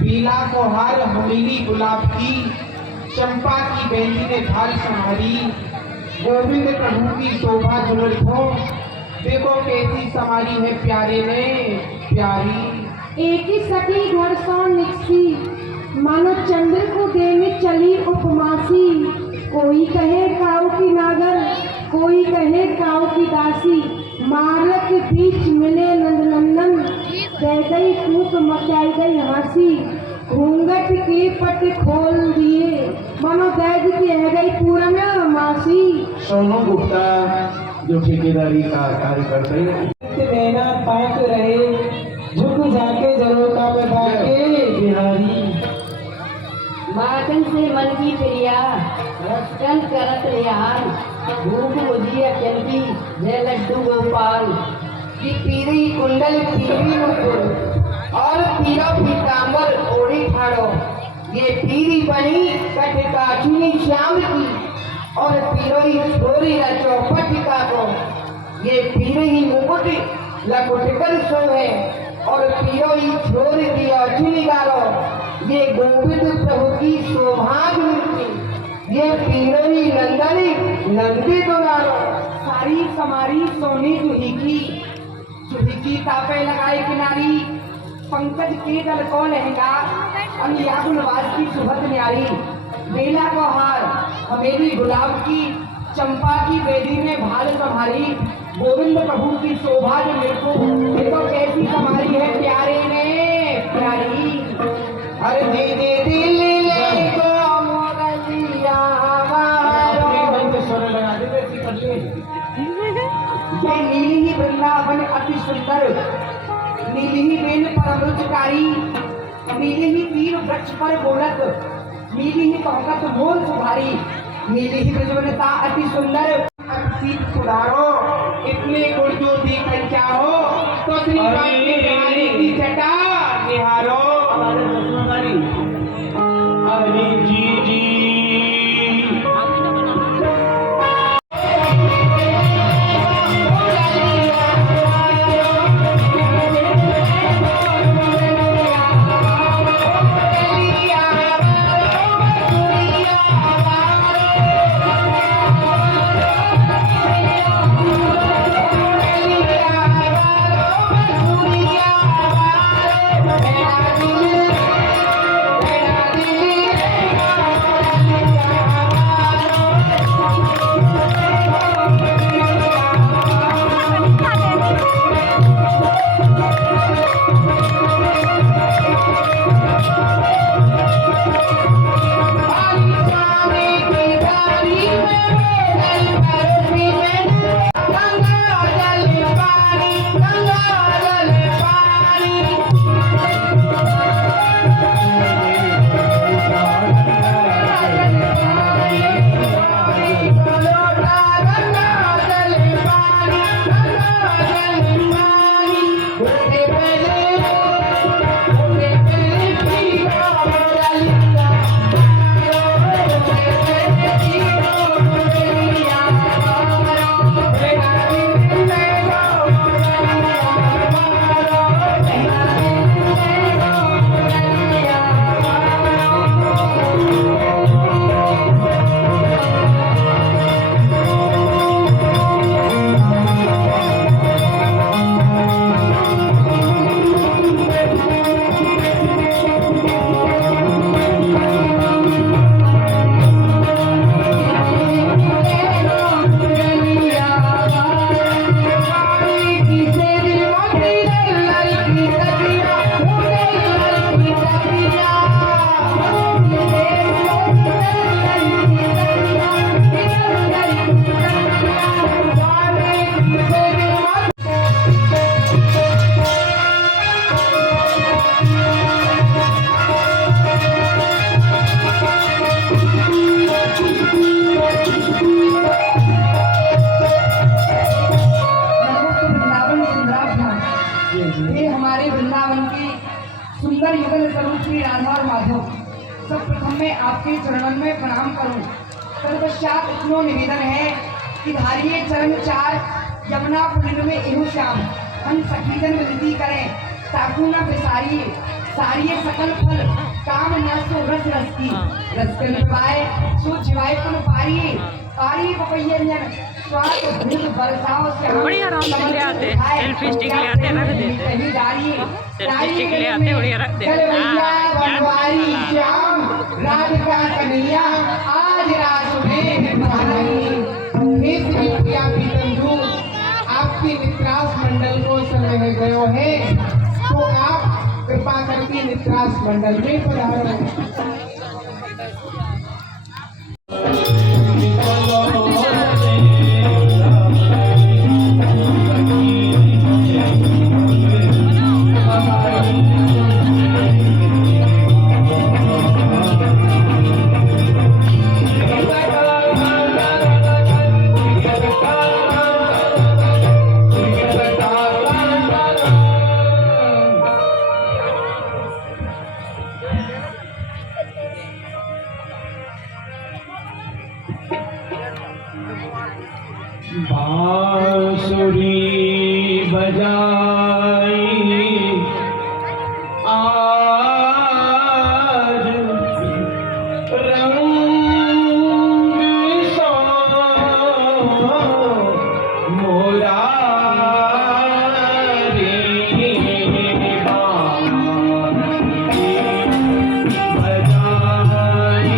पीला को हार हमीली गुलाब की, चंपा की बेली ने थाल संभाली। गोविंद प्रभु की शोभा झुलर हो, देखो कैसी समारी है प्यारे ने प्यारी। एक ही सखी घर सौ निकसी, मानो चंद्र को देने चली उपमासी। कोई कहे काऊ की नागर, कोई कहे काऊ की दासी। मार्ग के बीच मिले नंदनंदन, कह गई कूक मचाई गई हंसी। घूंघट के पट खोल दिए, मानो दैज कह गई पूरन मासी। सोनू गुप्ता जो ठेकेदारी का कार्य करते हैं, नैना ताक रहे, झुक जाके जरोता में बाके बिहारी। माखन से मन की प्रिया, रसकन करत यार। भूख बुझिया चलती जय लड्डू गोपाल। की पीरी कुंडल पीरी मुकुर, और पीरो पीताम्बर ओढ़ी ठाड़ो। ये पीरी बनी कट काठुनी श्याम की, और पीरो ही छोरी चौपट का को। ये पीरी ही मुकुट लकुट कर सोए, और पीरो ही छोरी दिया गारो। ये गोविंद प्रभु की सौभाग्य, ये पीरोई नंदनी नंदी दुलारो। सारी समारी सोनी जुही की तापे लगाई किनारी। पंकज के दल को लहंगा, अनुयागुलवास की सुभत न्यारी। बेला को हार हमेरी गुलाब की, चंपा की बेली में भाल संभारी। गोविंद प्रभु की शोभा जो देखो कैसी समारी है प्यारे ने प्यारी। अरे दे दे दिल ले को मोगलिया ये नीली ही वृंदावन अति सुंदर, नीली ही बेल परम रुचकारी। नीली ही तीर वृक्ष पर बोलत, नीली ही पंकज मोल सुधारी। नीली ही प्रज्वलता अति सुंदर, सीत सुधारो। इतने गुण जो देखकर चाहो, तो श्री राम की जटा निहारो। अरे जी जी सुंदर युगल स्वरूप श्री राधा और माधव। सब प्रथम में आपके चरणों में प्रणाम करूं। तत्पश्चात इतनो निवेदन है कि धारिये चरण चार यमुना पुलिन में एहु श्याम हम सखीजन विनती करें ताकू न बिसारिए सारिये सकल फल काम न सो रस रस की रस कल पाए सो जिवाए पुन पारी पारी बपैया जन स्वाद भूत बरसाओ से हम बड़ी आराम से ले आते हैं, सेल्फी स्टिक ले आते हैं, रख देते हैं। कहीं डाली सेल्फी स्टिक ले आते हैं और ये रख देते हैं। क्या बनवारी श्याम राधिका कन्हैया आज रात में महारानी हे श्री प्रिया पीतंजू आपकी नित्रास मंडल को समय गयो है तो आप कृपा करके नित्रास मंडल में पधारो। बांसुरी बजाई आज रंग सो मोरा रे बजाई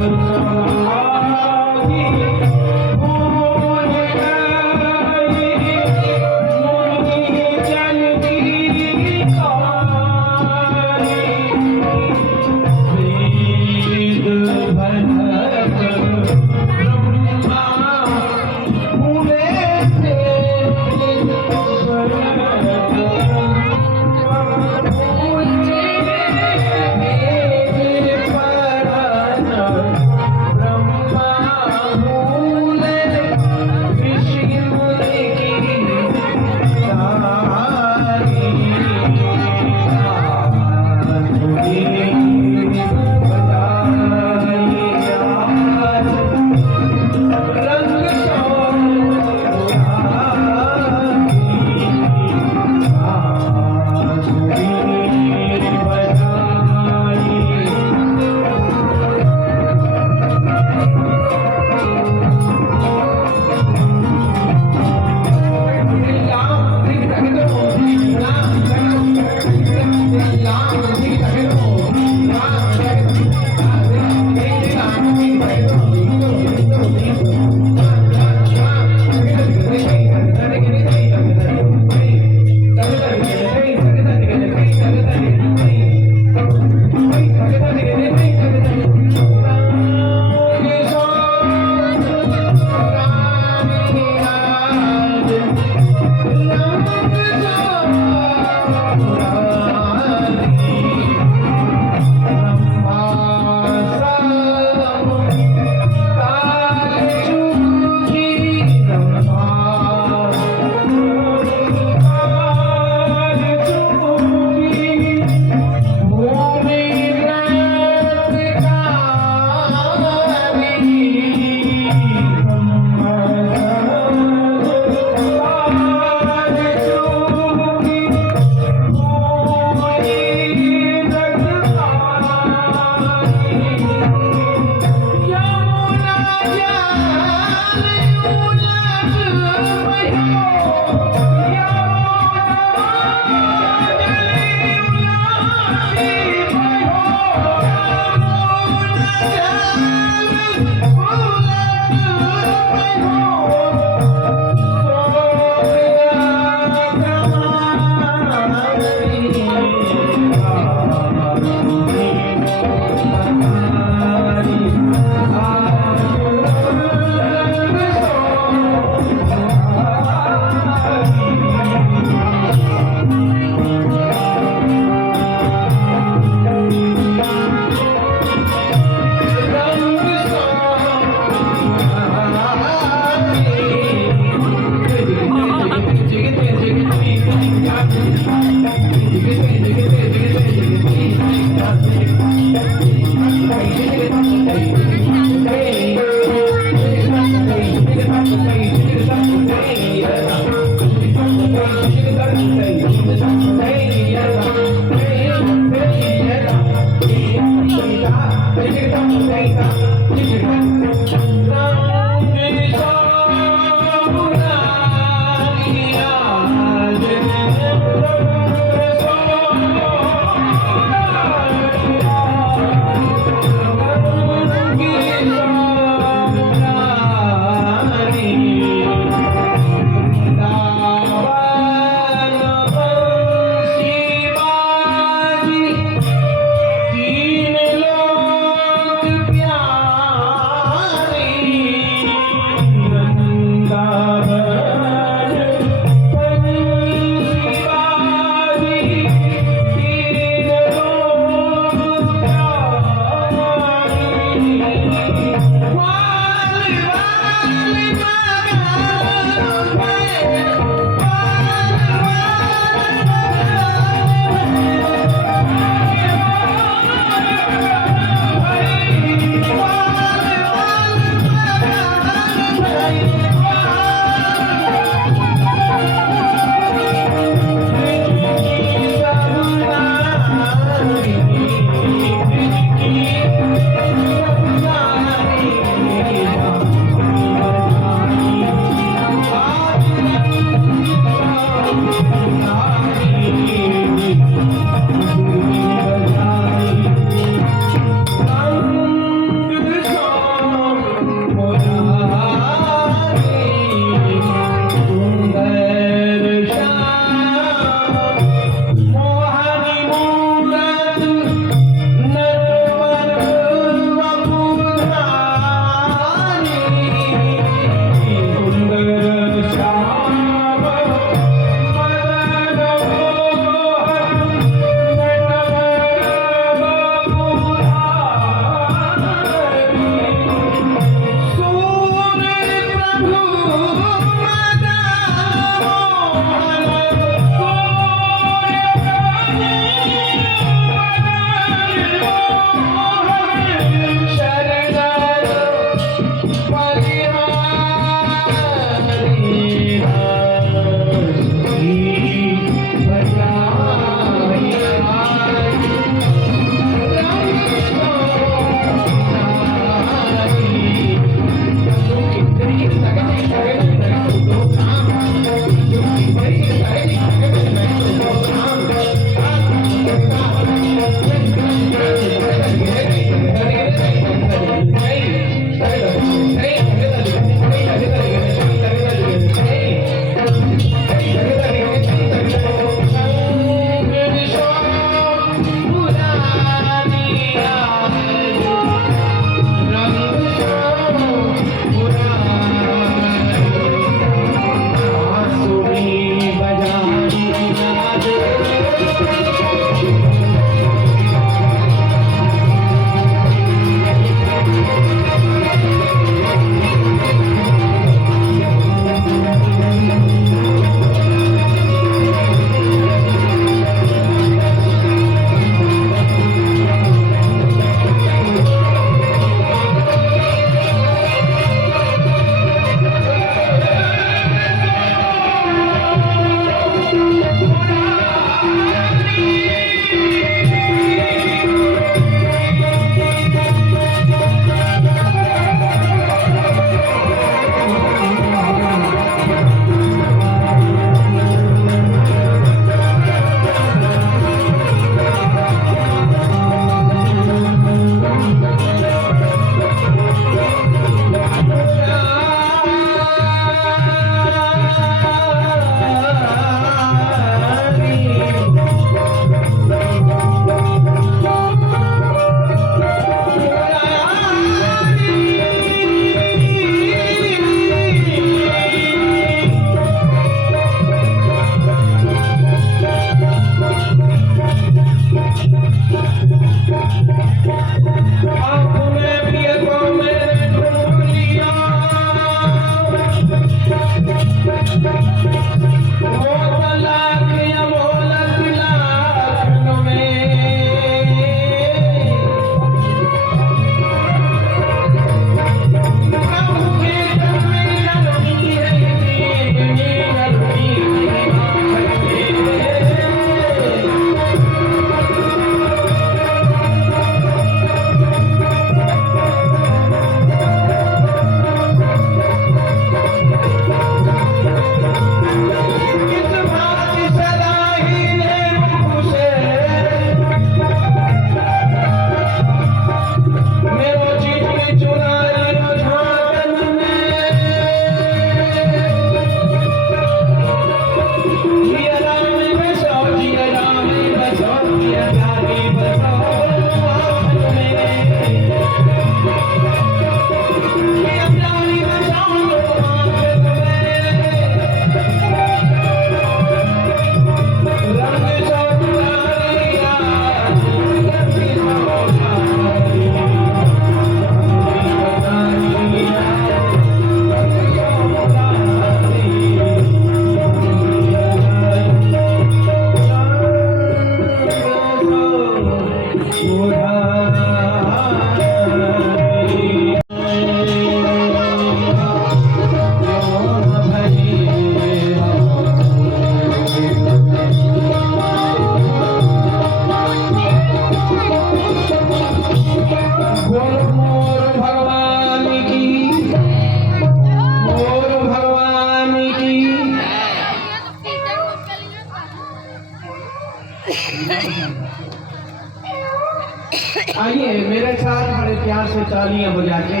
से तालियां बजा के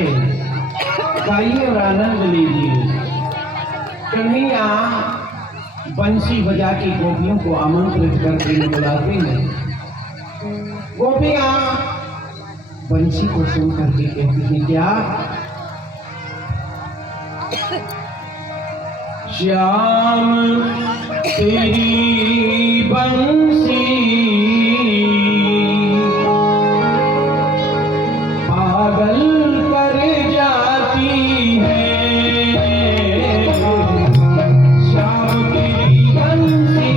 गाइए और आनंद लीजिए। कन्हैया बंसी बजा के गोपियों को आमंत्रित करके बुलाते हैं। गोपियां बंसी को सुन करके कहती हैं क्या? श्याम तेरी बंसी पागल कर जाती है, श्याम तेरी बंसी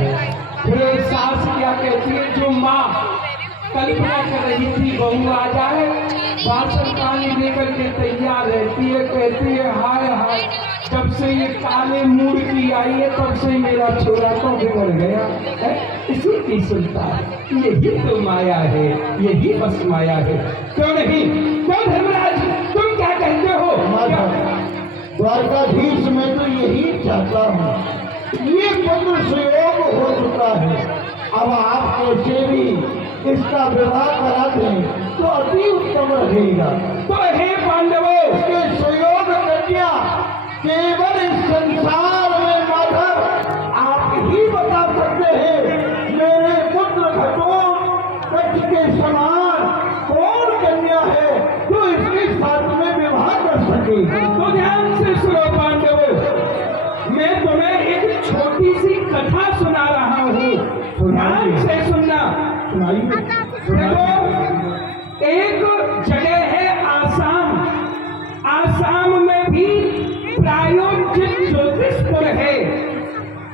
है। फिर एक सास क्या कहती है, जो माँ कल्पना कर रही थी बहू आ जाए, बासन पानी लेकर के तैयार रहती है, कहती है हाय हाय, जब से ये काले मूड की आई है तब से मेरा छोरा तो बिगड़ गया है। इसी की सुनता है, यही तो माया है, यही बस माया है। क्यों नहीं, क्यों धर्मराज, तुम क्या कहते हो? द्वारकाधीश में तो यही चाहता हूँ, ये पुत्र संयोग हो चुका है, अब आप कैसे भी इसका विवाह करा दें तो अति उत्तम रहेगा। तो हे पांडवों, इसके संयोग कन्या केवल इस संसार में माधव आप ही बता सकते हैं। मेरे पुत्र घटोत्कच के समान कौन कन्या है जो इसके साथ में विवाह कर सके? तो ध्यान से सुनो पांडवों, मैं तुम्हें एक छोटी सी कथा सुना रहा हूँ, ध्यान से सुनना। देखो, एक जगह है आसाम, आसाम में भी प्रायोजित ज्योतिषपुर है।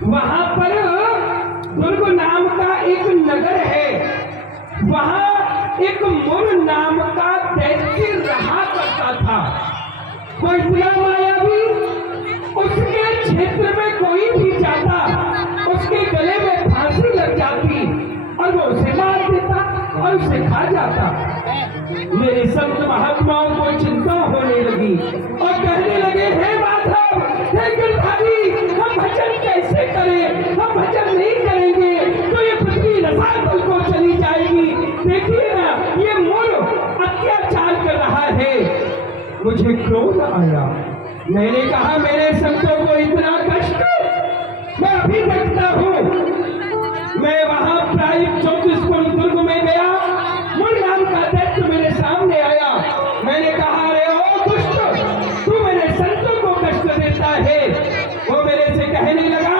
वहां पर दुर्ग नाम का एक नगर है, वहां एक मुर नाम का दैत्य रहा करता था। वो इतना मायावी, उसके क्षेत्र में कोई भी जाता, उसके गले में फांसी लग जाती और वो उसे मार देता और उसे खा जाता। मेरे संत महात्माओं को चिंता होने लगी और कहने लगे, हे माधव, हे गिरधारी, हम भजन कैसे करें? हम भजन नहीं करेंगे तो ये पृथ्वी रसातल को चली जाएगी। देखिए ना, ये मूल अत्याचार कर रहा है। मुझे क्रोध आया, मैंने कहा मेरे संतों को इतना कष्ट मैं अभी देखता हूँ। मैं वहां प्रायिक ज्योतिषपुर दुर्ग में गया, मुर नाम का दैत्य मेरे सामने आया। मैंने कहा, अरे ओ दुष्ट, तू मेरे संतों को कष्ट देता है। वो मेरे से कहने लगा,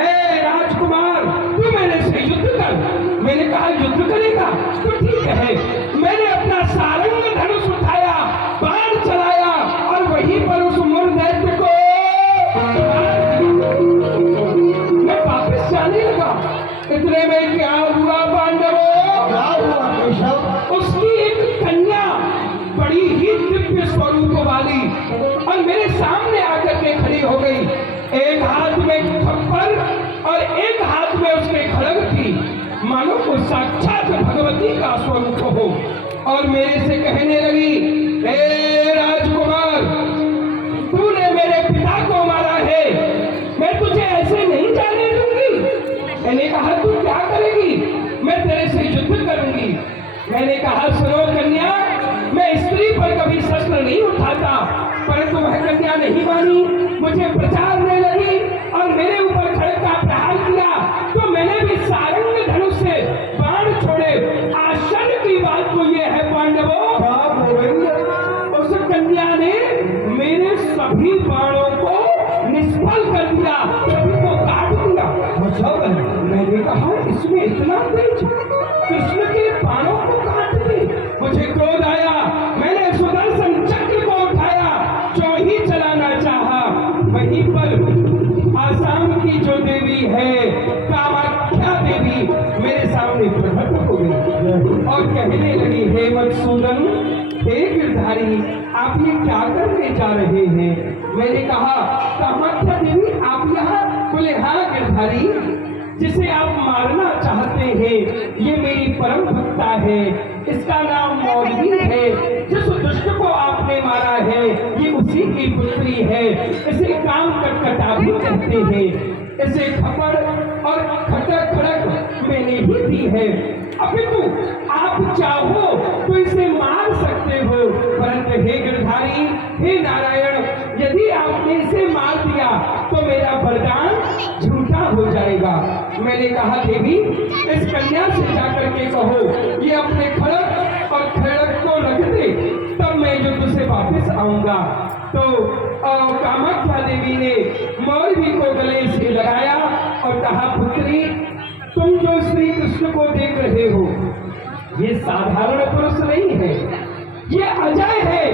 ए राजकुमार, तू मेरे से युद्ध कर। मैंने कहा, युद्ध करेगा तो ठीक है। मैंने अपना सारंग धनुष उठाया, बाण चलाया और वहीं पर उस मुर दैत्य को मैं वापस जाने लगा। इतने में क्या हुआ पांडवों? क्या हुआ केशव? उसकी एक कन्या बड़ी ही दिव्य स्वरूप वाली और मेरे सामने आकर के खड़ी हो गई। एक हाथ में थप्पड़ और एक हाथ में उसके खड़ग थी, मानो को साक्षात भगवती का स्वरूप हो। और मेरे से कहने लगी, हे राजकुमार, तूने मेरे पिता को मारा है, मैं तुझे ऐसे नहीं जाने दूंगी। मैंने कहा, तू क्या करेगी? मैं तेरे से युद्ध करूंगी। मैंने कहा, सुनो कन्या, मैं स्त्री पर कभी शस्त्र नहीं उठाता, परंतु वह कन्या नहीं मानी, मुझे प्रचारने लगी और मेरे ऊपर खड़ग का प्रहार किया। तो मैंने भी सारंग धनुष से बाण छोड़े। आश्चर्य की बात तो ये है पांडवों, उस कन्या ने मेरे सभी बाणों को निष्फल कर दिया, सभी को काट दिया। मैंने कहा, इसमें इतना तेज, कृष्ण के बाणों को काट दी। मुझे क्रोध आया, मैंने सुदर्शन चक्र को उठाया, जो ही चलाना चाहा। वहीं पर आसाम की जो देवी है, कामाख्या देवी, मेरे सामने प्रकट हो गई और कहने लगी, हे मधुसूदन, हे गिरधारी, आप ये क्या करने जा रहे हैं? मैंने कहा, कामाख्या देवी आप यहाँ? बोले, हाँ गिरधारी, जिसे आप मारना चाहते हैं ये मेरी परम भक्ता है, इसका नाम मौलवी है। जिस दुष्ट को आपने मारा है ये उसी की पुत्री है। इसे काम कटकटा भी कहते हैं। इसे खपड़ और खटक खड़क मैंने ही दी है। अपितु आप चाहो तो इसे मार सकते हो, परंतु हे गिरधारी, हे नारायण, यदि आपने इसे मार दिया तो मेरा वरदान झूठा हो जाएगा। मैंने कहा, देवी, इस कन्या से जाकर के कहो ये अपने खड़ग और खड़ग को रख दे, तब मैं युद्ध से वापस आऊंगा। तो कामाख्या देवी ने मौलवी को गले से लगाया और कहा, पुत्री, तुम जो श्री कृष्ण को देख रहे हो ये साधारण पुरुष नहीं है, ये अजय है।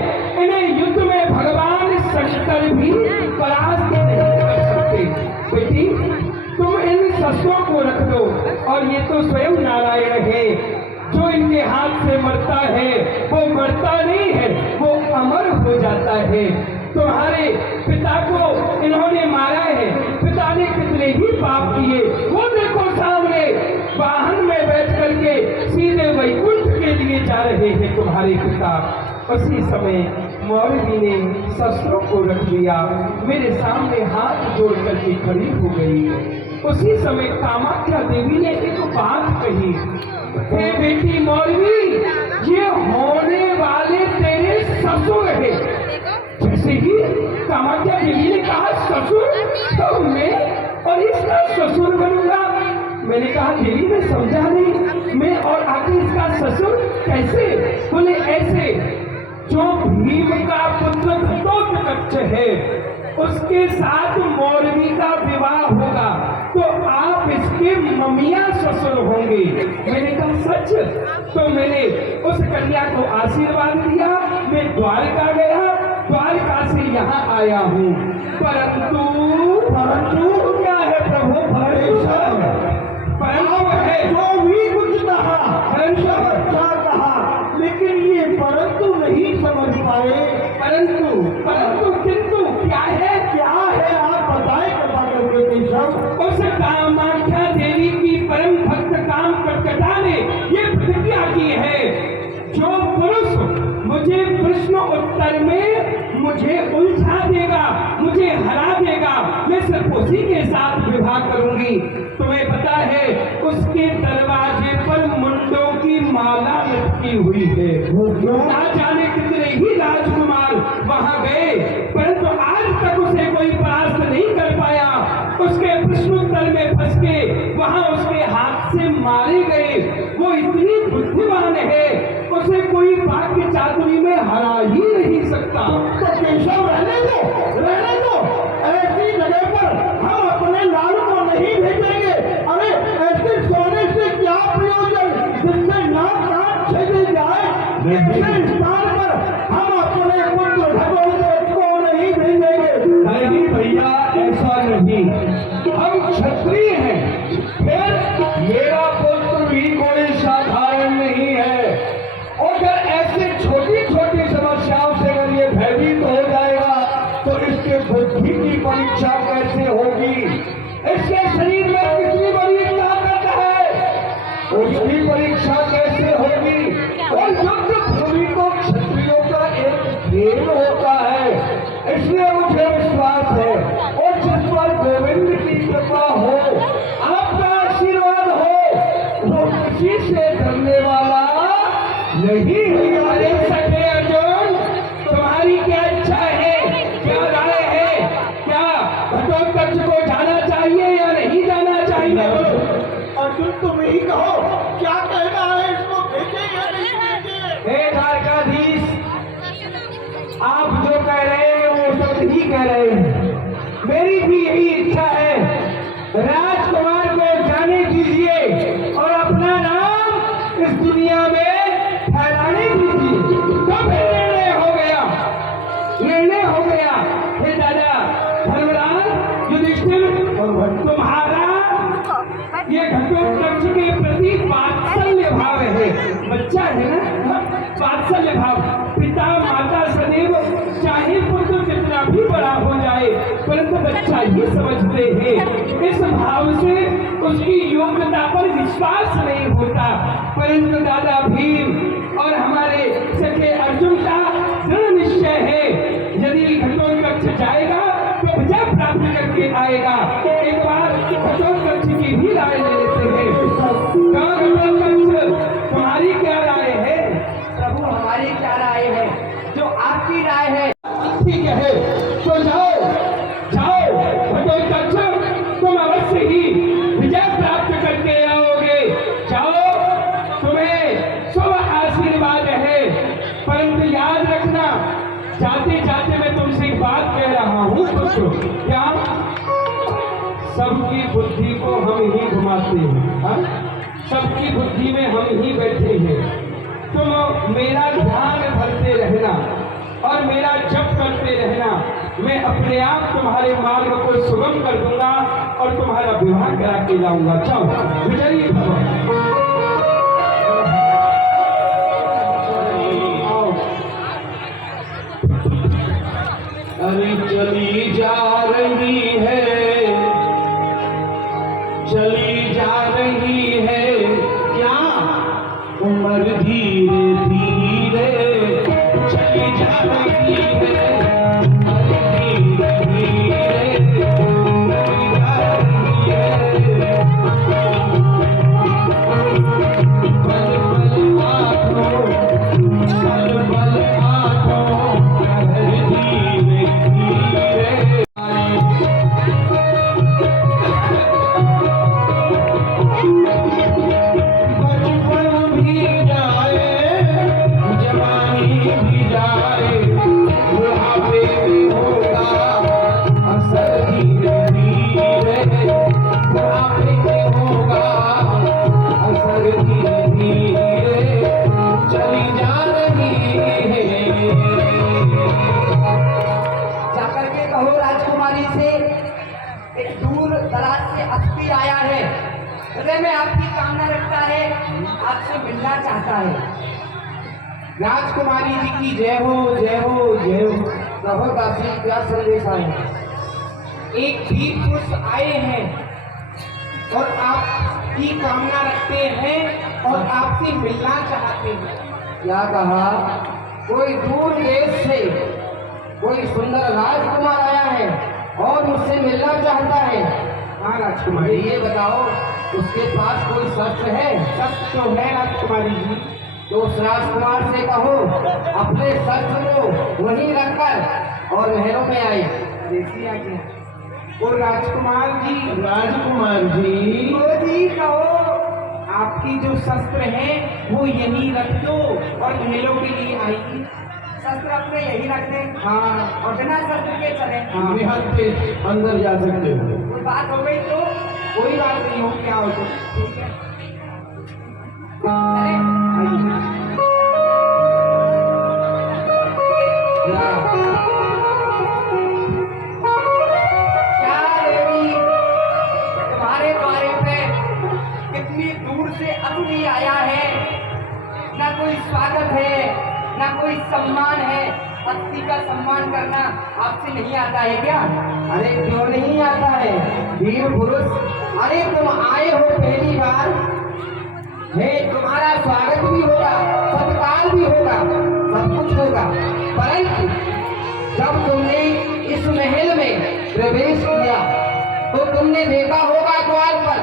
इन्हें युद्ध में भगवान शंकर भी परास्त नहीं कर सकते। बेटी, तुम इन शस्त्रों को रख दो। और ये तो स्वयं नारायण है, जो इनके हाथ से मरता है वो मरता नहीं है, वो अमर हो जाता है। तुम्हारे पिता को इन्होंने मारा है, पिता ने कितने ही पाप किए, वो देखो सामने वाहन में बैठ करके सीधे वैकुंठ के लिए जा रहे हैं तुम्हारे पिता। उसी समय मौलवी ने शस्त्रों को रख लिया, मेरे सामने हाथ जोड़ करके खड़ी हो गई। उसी समय कामाख्या देवी ने एक बात कही, हे बेटी मौलवी, ये होने वाले तेरे ससुर है। जैसे ही कामाख्या देवी ने कहा ससुर, तो मैं और इसका ससुर बनूंगा। मैंने कहा देवी मैं समझा नहीं, मैं और आगे इसका ससुर कैसे? बोले ऐसे, जो भीम का पुत्र घटोत्कच है उसके साथ मौलवी का विवाह होगा तो आप इसके ममिया ससुर होंगे। मैंने कहा सच? तो मैंने उस कन्या को आशीर्वाद दिया, मैं द्वारका गया, द्वारका से यहाँ आया हूँ। परंतु क्या है प्रभु? परंतु है जो भी कुछ कहा, अच्छा कहा, लेकिन ये परंतु नहीं समझ पाए। परंतु किंतु क्या है? आप बताएं कृपा करके केशव। उस कामाख्या देवी की परम भक्त काम कटकटा ने ये प्रतिज्ञा की है, जो पुरुष मुझे प्रश्न उत्तर में मुझे उलझा देगा, मुझे हरा देगा, मैं सिर्फ उसी के साथ विवाह करूंगी। तुम्हें पता है उसके दरवाजे पर मुंडों की माला लटकी हुई है। ना जाने कितने ही राजकुमार वहां गए, परंतु आज तक उसे कोई परास्त नहीं कर पाया। उसके प्रश्नोत्तर में फंस के वहां उसके हाथ से मारे गए। वो इतनी बुद्धिमान है, उसे कोई वाक्य चातुरी में हरा ही नहीं सकता। तो केशव रहने दो, ऐसी जगह पर हम अपने लाल को नहीं भेजेंगे। अरे ऐसे सोने से क्या प्रयोजन जिससे नाक कान छेदे जाए? ऐसे स्थान पर हम अपने पुत्र घटोत्कच को नहीं भेजेंगे। नहीं भैया, ऐसा नहीं, हम क्षत्रिय हैं। फिर मेरा पुत्र भी कोई साधारण नहीं है, और अगर ऐसे छोटी छोटी समस्याओं से अगर ये भयभीत हो जाएगा तो इसके बुद्धि की परीक्षा कैसे होगी? इसके शरीर में कितनी बड़ी ताकत है, उसकी परीक्षा कैसे होगी? और युद्ध भूमि को क्षत्रियों का एक खेल होता है, इसलिए मुझे विश्वास है। और जिस पर गोविंद की कृपा हो, आपका आशीर्वाद हो, वो किसी से डरने वाला नहीं है। सके अर्जुन, तुम्हारी क्या इच्छा है, क्या राय है? क्या घटोत्कच को जाना चाहिए या नहीं जाना चाहिए? अर्जुन तुम ही कहो, क्या कहना है, इसको भेजे या नहीं भेजे? हे द्वारकाधीश, आप जो कह रहे हैं वो सब ही कह रहे हैं। मेरी भी यही इच्छा है, राजकुमार को जाने दीजिए और अपना नाम इस दुनिया में फैलाने दीजिए। तो फिर निर्णय हो गया। हे दादा धर्मराज युधिष्ठिर, तुम्हारा ये घटोत्कच के प्रति वात्सल्य भाव है, बच्चा है ना, वात्सल्य भाव। पिता माता सदैव चाहे पुत्र जितना भी बड़ा हो जाए परंतु बच्चा ही समझते हैं। इस भाव से उसकी योग्यता पर विश्वास नहीं होता। परंतु दादा भीम और हमारे सखे अर्जुन का दृढ़ निश्चय है, यदि घटोत्कच जाएगा तो विजय प्राप्त करके आएगा। एक बार घटोत्कच की भी राय ले लेते हैं। घटोत्कच, तुम्हारी क्या राय है? प्रभु हमारी क्या राय है? जो आपकी राय है। ठीक है, तो जाओ घटोत्कच, तुम अवश्य ही विजय प्राप्त करके आओगे। जाओ, तुम्हें शुभ आशीर्वाद है। परंतु याद रखना, जाते जाते मैं तुमसे एक बात कह रहा हूँ पुत्र, क्या सबकी बुद्धि को हम ही घुमाते हैं, हाँ? सबकी बुद्धि में हम ही बैठे हैं। तुम मेरा ध्यान धरते रहना और मेरा जप करते रहना। मैं अपने आप तुम्हारे मार्ग को सुगम कर दूंगा और तुम्हारा विवाह करा के लाऊंगा। चलो गुजरिए भगवान। अरे चली जा रही है, चली जा रही है क्या उम्र धीरे धीरे चली जा रही है, उम्र धीरे धीरे चली जा रही है। पल पल आँखों, पल पल आँखों, धीरे धीरे बचपन भी जाए, जवानी भी जाए, बुढ़ापे में होगा असर धीरे धीरे, बुढ़ापे में होगा असर धीरे धीरे चली जा रही है। जाकर के कहो राजकुमारी से एक दूर दराज से अतिथि आया है, हृदय में आपकी कामना रखता है, आपसे मिलना चाहता है। राजकुमारी जी की जय हो, जय हो, जय हो। कहो दासी क्या संदेश आए? एक वीर पुरुष आए हैं और आपकी कामना रखते हैं और आपसे मिलना चाहते हैं। क्या कहा? कोई दूर देश से कोई सुंदर राजकुमार आया है और मुझसे मिलना चाहता है। हाँ मुझे राजकुमारी, ये बताओ उसके पास कोई शस्त्र है? सच तो है राजकुमारी जी। तो उस राजकुमार से कहो अपने शस्त्र को वहीं रखकर और महलों में आए। देखिए आज्ञा। और राजकुमार जी, राजकुमार जी, जी कहो आपकी जो शस्त्र है वो यहीं रख दो और महलों के लिए आएगी। शस्त्र अपने यही रख दें हाँ और बिना शस्त्र के चले। हाँ, निहत्थ के अंदर जा सकते हो। कोई बात हो गई तो कोई बात नहीं हो, क्या हो तो ठीक है। चले। क्या देवी, तुम्हारे द्वारे पे कितनी दूर से अतिथि आया है, ना कोई स्वागत है ना कोई सम्मान है। अतिथि का सम्मान करना आपसे नहीं आता है क्या? अरे क्यों नहीं आता है वीर पुरुष, अरे तुम आए हो पहली बार है, तुम्हारा स्वागत भी होगा, सत्कार भी होगा, सब कुछ होगा। परंतु जब तुमने इस महल में प्रवेश किया तो तुमने देखा होगा द्वार पर,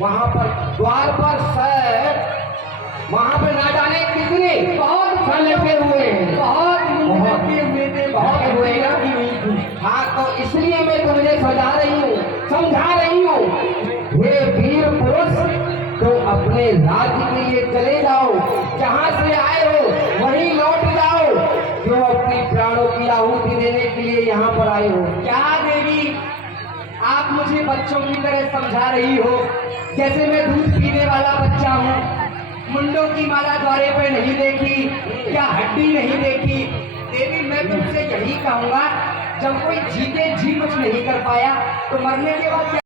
वहां पर द्वार पर सर, वहां पर ना जाने कितने बहुत फल लगे हुए हैं, बहुत लगे हुए थे, बहुत हुए ना। हाँ तो इसलिए मैं तुम्हें सजा रही हूँ, समझा रही हूँ। हे वीर पुरुष, तो अपने राज्य के लिए चले जाओ, जहाँ से आए हो वहीं लौट जाओ, जो अपनी प्राणों की आहुति देने के लिए यहाँ पर आए हो। क्या देवी, आप मुझे बच्चों की तरह समझा रही हो, जैसे मैं दूध पीने वाला बच्चा हूँ। मुंडों की माला द्वारे पर नहीं देखी या हड्डी नहीं देखी। देवी मैं तुमसे यही कहूँगा, जब कोई जीते जी कुछ नहीं कर पाया तो मरने के बाद